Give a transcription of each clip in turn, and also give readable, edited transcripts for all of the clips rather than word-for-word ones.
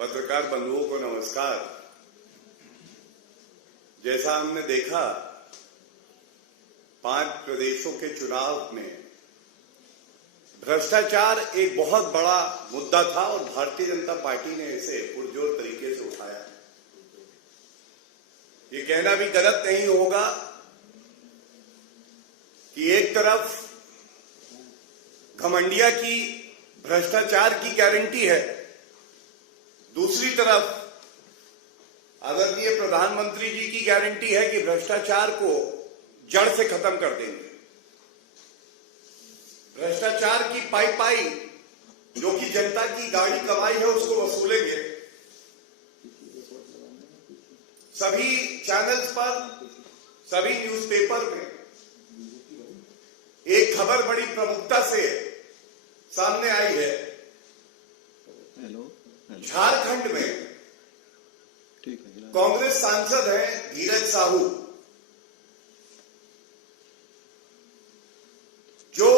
पत्रकार बंधुओं को नमस्कार। जैसा हमने देखा 5 प्रदेशों के चुनाव में भ्रष्टाचार एक बहुत बड़ा मुद्दा था और भारतीय जनता पार्टी ने इसे पुरजोर तरीके से उठाया। ये कहना भी गलत नहीं होगा कि एक तरफ घमंडिया की भ्रष्टाचार की गारंटी है, दूसरी तरफ आदरणीय प्रधानमंत्री जी की गारंटी है कि भ्रष्टाचार को जड़ से खत्म कर देंगे। भ्रष्टाचार की पाई जो कि जनता की गाड़ी कमाई है उसको वसूलेंगे। सभी चैनल्स पर, सभी न्यूज़पेपर में एक खबर बड़ी प्रमुखता से सामने आई है। झारखंड में कांग्रेस सांसद हैं धीरज साहू, जो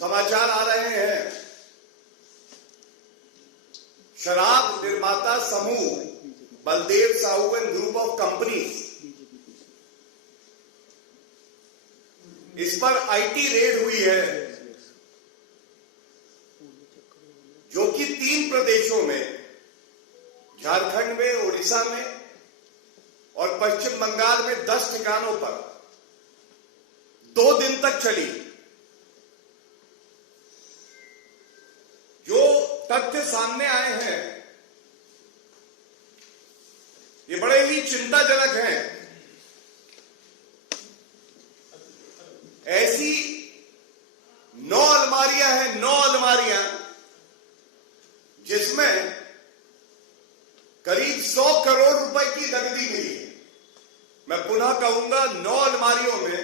समाचार आ रहे हैं शराब निर्माता समूह Baldev Sahu and group of companies, इस पर आईटी रेड हुई है जो कि 3 प्रदेशों में, झारखंड में, ओडिशा में और पश्चिम बंगाल में 10 ठिकानों पर 2 दिन तक चली। जो तथ्य सामने आए हैं ये बड़े ही चिंताजनक हैं। ऐसी 9 अलमारियां हैं, 9 अलमारियां जिसमें करीब 100 करोड़ रुपए की नकदी मिली है। मैं पुनः कहूंगा 9 अलमारियों में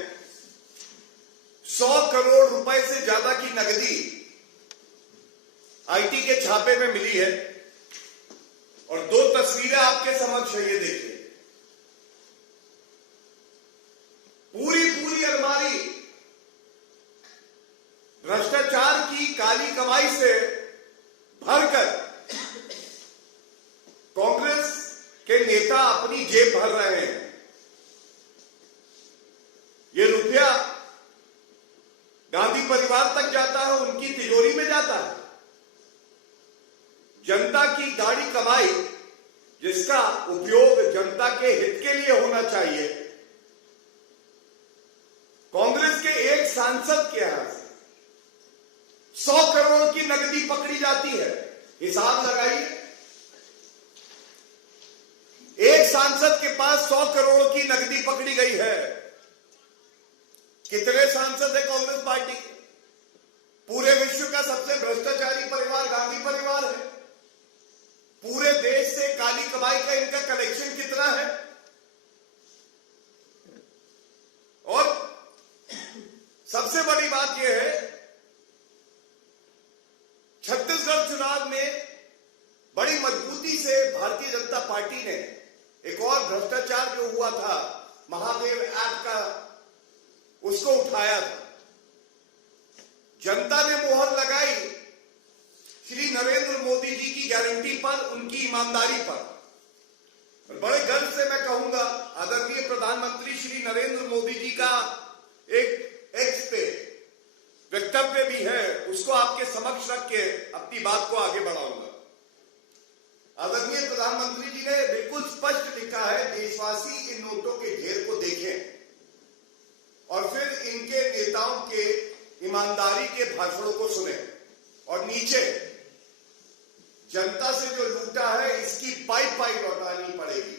100 करोड़ रुपए से ज्यादा की नकदी आईटी के छापे में मिली है। और 2 तस्वीरें आपके समक्ष है, ये देखिए। पूरी अलमारी भ्रष्टाचार की काली कमाई से भरकर कांग्रेस के नेता अपनी जेब भर रहे हैं। ये रुपया गांधी परिवार तक जाता है, उनकी तिजोरी में जाता है। जनता की गाड़ी कमाई जिसका उपयोग जनता के हित के लिए होना चाहिए, कांग्रेस के एक सांसद के यहां से 100 करोड़ की नकदी पकड़ी जाती है। हिसाब लगाइए, एक सांसद के पास 100 करोड़ की नकदी पकड़ी गई है। कितने सांसद है कांग्रेस पार्टी के? पूरे विश्व का सबसे भ्रष्टाचारी परिवार गांधी परिवार है। पूरे देश से काली कमाई का इनका कलेक्शन कितना है? और सबसे बड़ी बात यह है, छत्तीसगढ़ चुनाव में बड़ी मजबूती से भारतीय जनता पार्टी ने एक और भ्रष्टाचार जो हुआ था महादेव ऐप का, उसको उठाया था। जनता ने मोहर लगाई श्री नरेंद्र मोदी जी की गारंटी पर, उनकी ईमानदारी पर। और बड़े गर्व से मैं कहूंगा, आदरणीय प्रधानमंत्री श्री नरेंद्र मोदी जी का एक एक्स पे वक्तव्य भी है, उसको आपके समक्ष रख के अपनी बात को आगे बढ़ाऊंगा। आदरणीय प्रधानमंत्री जी ने बिल्कुल स्पष्ट लिखा है, देशवासी इन नोटों के ढेर को देखें और फिर इनके नेताओं के ईमानदारी के भाषणों को सुने, और नीचे जनता से जो लूटा है इसकी पाई लौटानी पड़ेगी।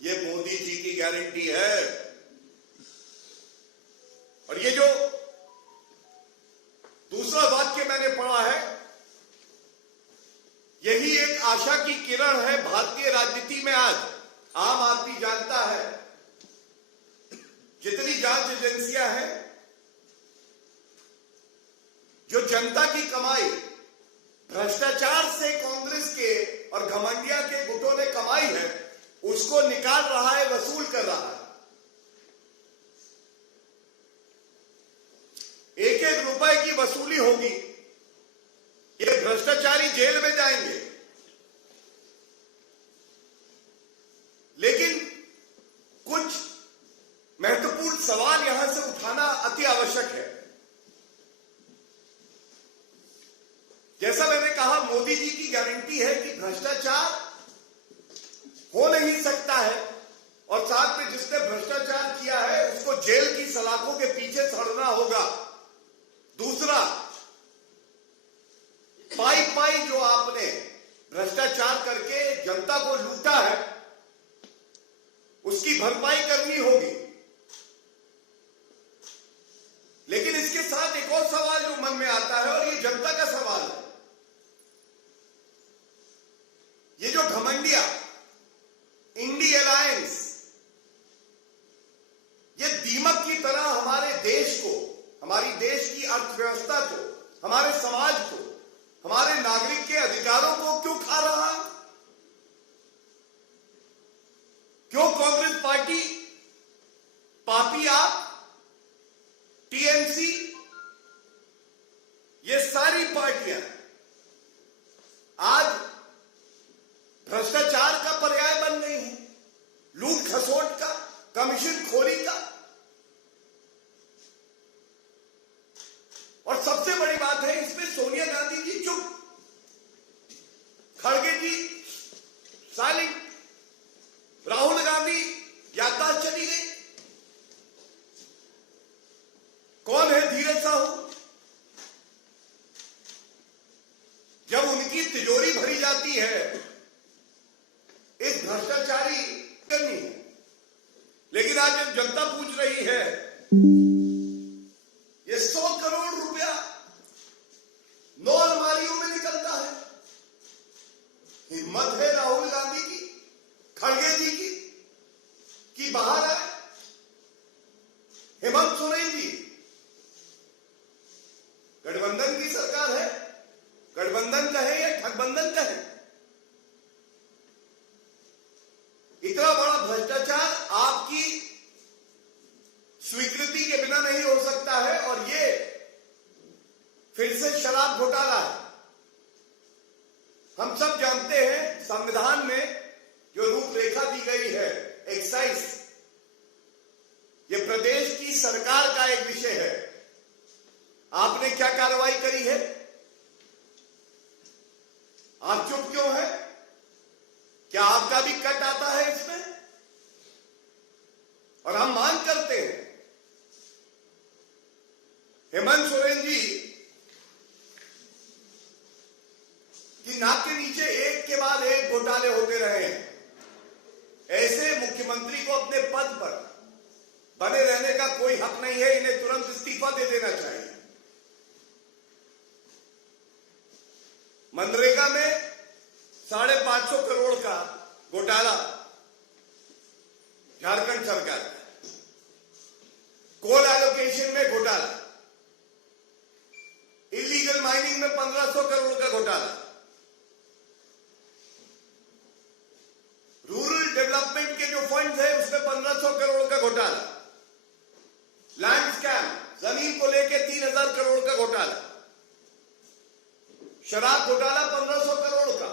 ये मोदी जी की गारंटी है। और ये जो दूसरा वाक्य मैंने पढ़ा है, यही एक आशा की किरण है भारतीय राजनीति में। आज आम आदमी जानता है, जितनी जांच एजेंसियां हैं, जो जनता की कमाई भ्रष्टाचार से कांग्रेस के और घमंडिया के गुटों ने कमाई है, उसको निकाल रहा है, वसूल कर रहा है। 1-1 रुपए की वसूली होगी। ये भ्रष्टाचारी जेल में जाएंगे। भ्रष्टाचार हो नहीं सकता है और साथ में जिसने भ्रष्टाचार किया है उसको जेल की सलाखों के पीछे सड़ना होगा। दूसरा, पाई पाई जो आपने भ्रष्टाचार करके जनता को लूटा है उसकी भरपाई करनी होगी। लेकिन इसके साथ एक और सवाल जो मन में आता है और ये जनता का सवाल है, ये जो घमंडिया इंडी अलायंस ये दीमक की तरह हमारे देश को, हमारी देश की अर्थव्यवस्था को, हमारे समाज को, हमारे नागरिक के अधिकारों को क्यों खा रहा है? क्यों कांग्रेस पार्टी, पापी आप, टीएमसी, ये सारी पार्टियां आज भ्रष्टाचार का पर्याय बन गई हैं, लूट खसोट का, कमीशन खोरी का। और सबसे बड़ी बात है इसमें सोनिया गांधी जी चुप, खड़गे जी साइलेंट, राहुल गांधी याददाश्त चली गई। कौन है धीरज साहू? जब उनकी तिजोरी भरी जाती है इस भ्रष्टाचारी करनी है, लेकिन आज जब जनता पूछ रही है ये 100 करोड़ रुपया 9 अलमारियों में निकलता है, हिम्मत है राहुल गांधी की, खड़गे जी की कि बाहर आए। हेमंत सोरेन जी, गठबंधन की सरकार है, गठबंधन कहे या ठगबंधन कहे, इतना बड़ा भ्रष्टाचार आपकी स्वीकृति के बिना नहीं हो सकता है। और ये फिर से शराब घोटाला है। हम सब जानते हैं संविधान में जो रूपरेखा दी गई है एक्साइज, ये प्रदेश की सरकार का एक विषय है। आपने क्या कार्रवाई करी है? आप चुप क्यों है? क्या आपका भी कट आता है इसमें? और हम मांग करते हैं हेमंत सोरेन जी की नाक के नीचे एक के बाद एक घोटाले होते रहे हैं। ऐसे मुख्यमंत्री को अपने पद पर बने रहने का कोई हक नहीं है, इन्हें तुरंत इस्तीफा दे देना चाहिए। मनरेगा में 550 करोड़ का घोटाला झारखंड सरकार का, कोल एलोकेशन में घोटाला, इलीगल माइनिंग में 1500 करोड़ का घोटाला, रूरल डेवलपमेंट के जो फंड है उसमें 1500 करोड़ का घोटाला, लैंड स्कैम, जमीन को लेके 3000 करोड़ का घोटाला, शराब घोटाला 1500 करोड़ का।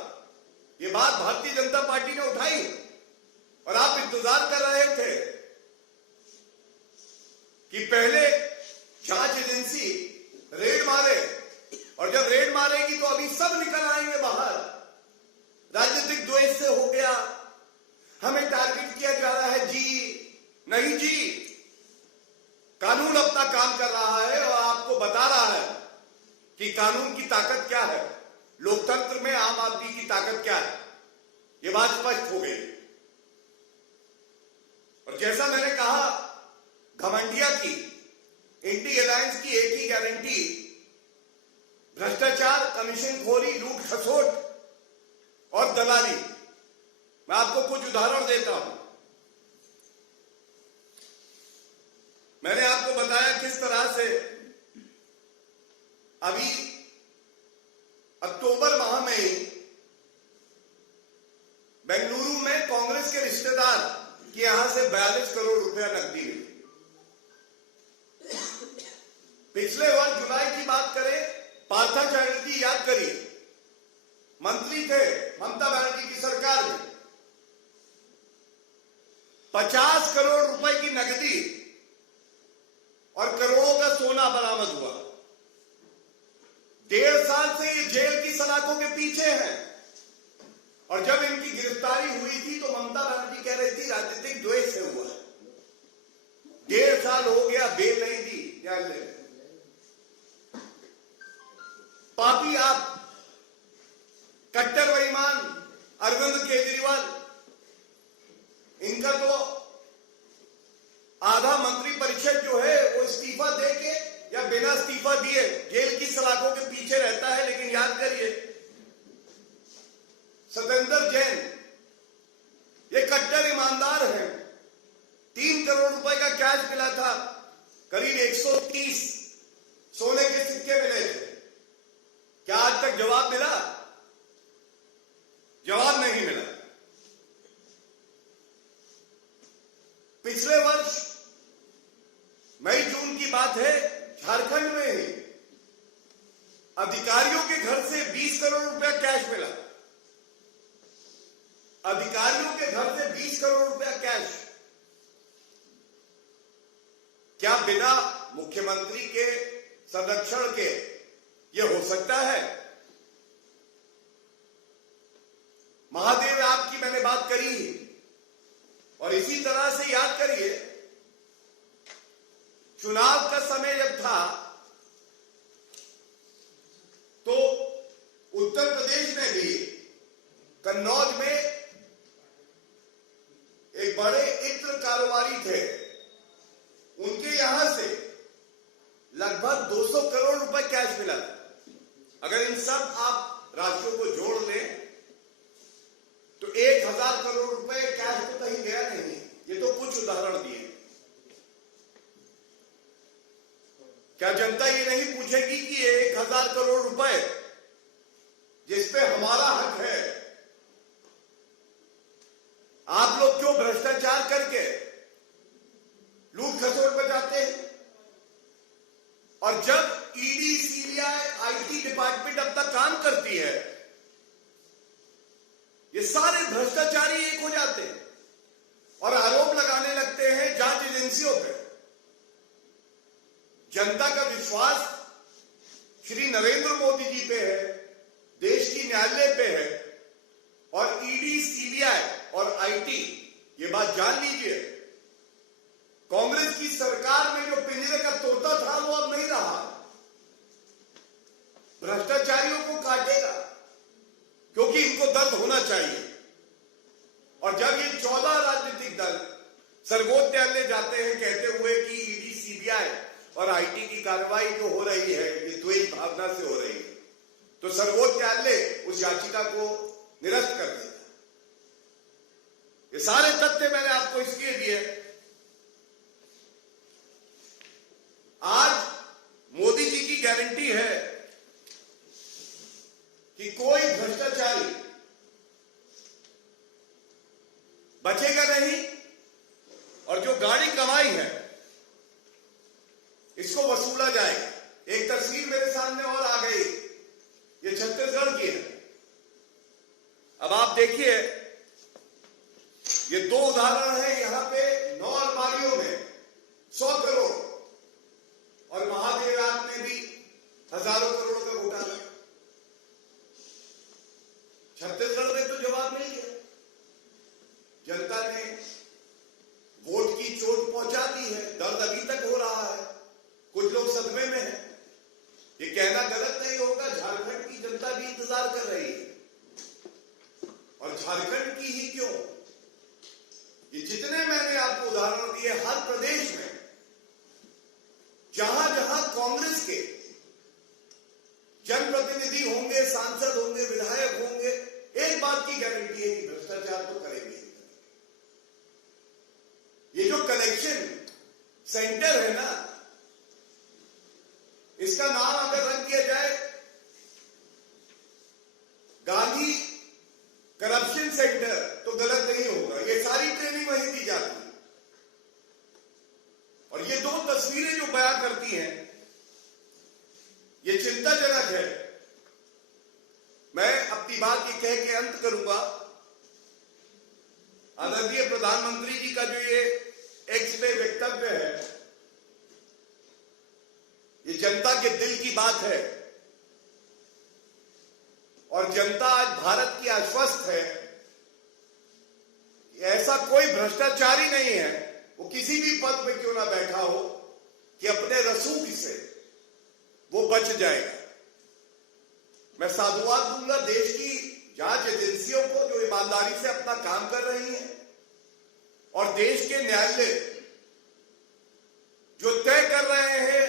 ये बात भारतीय जनता पार्टी ने उठाई और आप इंतजार कर रहे थे कि पहले जांच एजेंसी रेड मारे, और जब रेड मारेगी तो अभी सब निकल आएंगे बाहर। राजनीतिक द्वेष से हो गया, हमें टारगेट किया जा रहा है। जी नहीं जी, कानून अपना काम कर रहा है और आपको बता रहा है कि कानून की ताकत क्या है, लोकतंत्र में आम आदमी की ताकत क्या है। यह बात स्पष्ट हो गई। और जैसा मैंने कहा, घमंडिया की इंडी अलायंस की एक ही गारंटी, भ्रष्टाचार, कमीशन खोरी, लूट खसोट और दलाली। मैं आपको कुछ उदाहरण देता हूं। मैंने आपको बताया किस तरह से अभी अक्टूबर माह में बेंगलुरु में कांग्रेस के रिश्तेदार के यहां से 42 करोड़ रुपया नकदी मिली। पिछले वर्ष जुलाई की बात करें, पार्था चैटर्जी याद करिए, मंत्री थे ममता बनर्जी की सरकार में, 50 करोड़ रुपए की नकदी और करोड़ों का सोना बरामद हुआ। 1.5 साल से ये जेल की सलाखों के पीछे है। गिरफ्तारी हुई थी तो ममता बनर्जी कह रही थी राजनीतिक द्वेष से हुआ है। 1.5 साल हो गया, बेल नहीं दी न्यायालय ने। पापी आप, कट्टर बेईमान अरविंद केजरीवाल, इनका तो आधा मंत्री परिषद जो है वो इस्तीफा दे के या बिना इस्तीफा दिए जेल की सलाखों के पीछे रहता है। लेकिन याद करिए, सत्येंद्र जैन ये कट्टर ईमानदार है। 3 करोड़ रुपए का कैश मिला था, करीब 130 सोने के सिक्के मिले थे। क्या आज तक जवाब मिला? जवाब नहीं मिला। पिछले वर्ष मई जून की बात है, झारखंड में ही अधिकारियों के घर से 20 करोड़ रुपया कैश मिला। अधिकारियों के घर से 20 करोड़ रुपया कैश। क्या बिना मुख्यमंत्री के संरक्षण के यह हो सकता है? महादेव आपकी मैंने बात करी, और इसी तरह से याद करिए, चुनाव का समय जब था तो उत्तर प्रदेश में भी कन्नौज में एक बड़े इत्र कारोबारी थे, उनके यहां से लगभग 200 करोड़ रुपए कैश मिला। अगर इन सब आप राशियों को जोड़ लें तो 1000 करोड़ रुपए कैश तो कहीं गया नहीं। ये तो कुछ उदाहरण दिए। क्या जनता ये नहीं पूछेगी कि ये 1000 करोड़ रुपए जिस पे हमारा हक है, आप लोग क्यों भ्रष्टाचार करके लूट खसोट बचाते हैं? और जब ईडी, सीबीआई, आईटी डिपार्टमेंट अब तक काम करती है, ये सारे भ्रष्टाचारी एक हो जाते हैं और आरोप लगाने लगते हैं जांच एजेंसियों पे। जनता का विश्वास श्री नरेंद्र मोदी जी पे है, देश की न्यायालय पे है, और ईडी, सीबीआई और आईटी, ये बात जान लीजिए, कांग्रेस की सरकार में जो पिंजरे का तोता था वो अब नहीं रहा। भ्रष्टाचारियों को काटेगा, क्योंकि इनको दर्द होना चाहिए। और जब ये 14 राजनीतिक दल सर्वोच्च न्यायालय जाते हैं कहते हुए कि ईडी, सीबीआई और आईटी की कार्रवाई जो हो रही है ये द्वेष भावना से हो रही है, तो सर्वोच्च न्यायालय उस याचिका को निरस्त कर देता। ये सारे तथ्य मैंने आपको इसलिए दिए। आज मोदी जी की गारंटी है कि कोई भ्रष्टाचारी बचेगा नहीं, और जो गाड़ी कमाई है इसको वसूला जाएगा। एक तस्वीर मेरे सामने और आ गई, ये छत्तीसगढ़ की है। अब आप देखिए, ये 2 उदाहरण है। यहां पे 9 अलमारियों में 100 करोड़, और महादेव में भी हजारों करोड़ का घोटाला। छत्तीसगढ़ में तो जवाब मिल गया। जनता ने वोट की चोट पहुंचा दी है, दर्द अभी तक हो रहा है, कुछ लोग सदमे में हैं। ये कहना गलत नहीं होगा, झारखंड की जनता भी इंतजार कर रही है। और झारखंड की ही क्यों, ये जितने मैंने आपको उदाहरण दिए, हर प्रदेश में जहां जहां कांग्रेस के जनप्रतिनिधि होंगे, सांसद होंगे, विधायक होंगे, एक बात की गारंटी है कि भ्रष्टाचार तो करेंगे। ये जो कलेक्शन सेंटर है ना, इसका नाम अगर रख दिया जाए गांधी करप्शन सेंटर तो गलत नहीं होगा। ये सारी ट्रेनिंग वहीं दी जाती है। और ये 2 तस्वीरें जो बयां करती हैं, ये चिंताजनक है। मैं अपनी बात ये कह के अंत करूंगा। आदरणीय प्रधानमंत्री जी का जो ये एक्स पे वक्तव्य है, ये जनता के दिल की बात है। और जनता आज भारत की आश्वस्त है ऐसा कोई भ्रष्टाचारी नहीं है, वो किसी भी पद पे क्यों ना बैठा हो, कि अपने रसूख से वो बच जाएगा। मैं साधुवाद दूंगा देश की जांच एजेंसियों को जो ईमानदारी से अपना काम कर रही हैं, और देश के न्यायालय जो तय कर रहे हैं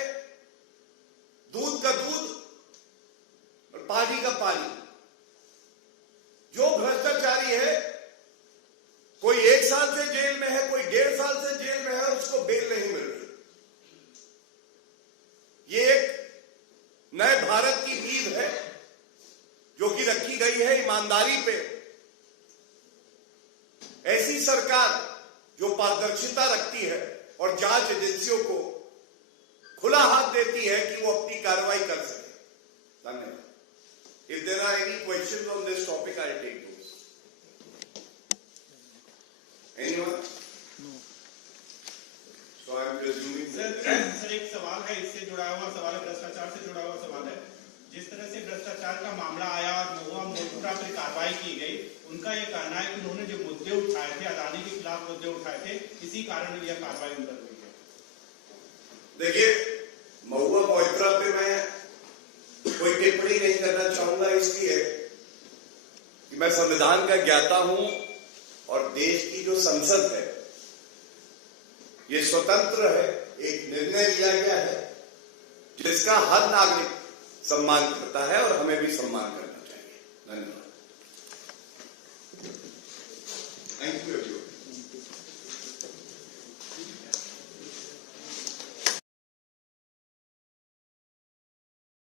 दूध का दूध और पानी का पानी। जो भ्रष्टाचारी है, कोई 1 साल से जेल में है, कोई 1.5 साल से जेल में है और उसको बेल नहीं मिल रही। ये एक नए भारत की नींव है जो कि रखी गई है ईमानदारी पे। ऐसी सरकार जो पारदर्शिता रखती है और जांच एजेंसियों को खुला हाथ देती है कि वो अपनी कार्रवाई कर सके। धन्यवाद। If there are any questions on this topic I take those. Anyone? So I am resuming. Sir एक सवाल है, इससे जुड़ा हुआ सवाल है, भ्रष्टाचार से जुड़ा हुआ सवाल है। जिस तरह से भ्रष्टाचार का मामला आया और महुआ मोइत्रा पर कार्रवाई की गई, उनका यह कहना है कि उन्होंने जो मुद्दे उठाए थे, अदानी के खिलाफ मुद्दे उठाए थे, इसी कारण यह कार्रवाई उन पर हुई है। देखिए, महुआ मोइत्रा पे मैं कोई टिप्पणी नहीं करना चाहूंगा, इसलिए कि मैं संविधान का ज्ञाता हूं और देश की जो संसद है ये स्वतंत्र है। एक निर्णय लिया गया है जिसका हर नागरिक सम्मान करता है और हमें भी सम्मान करना चाहिए। धन्यवाद। Thank you.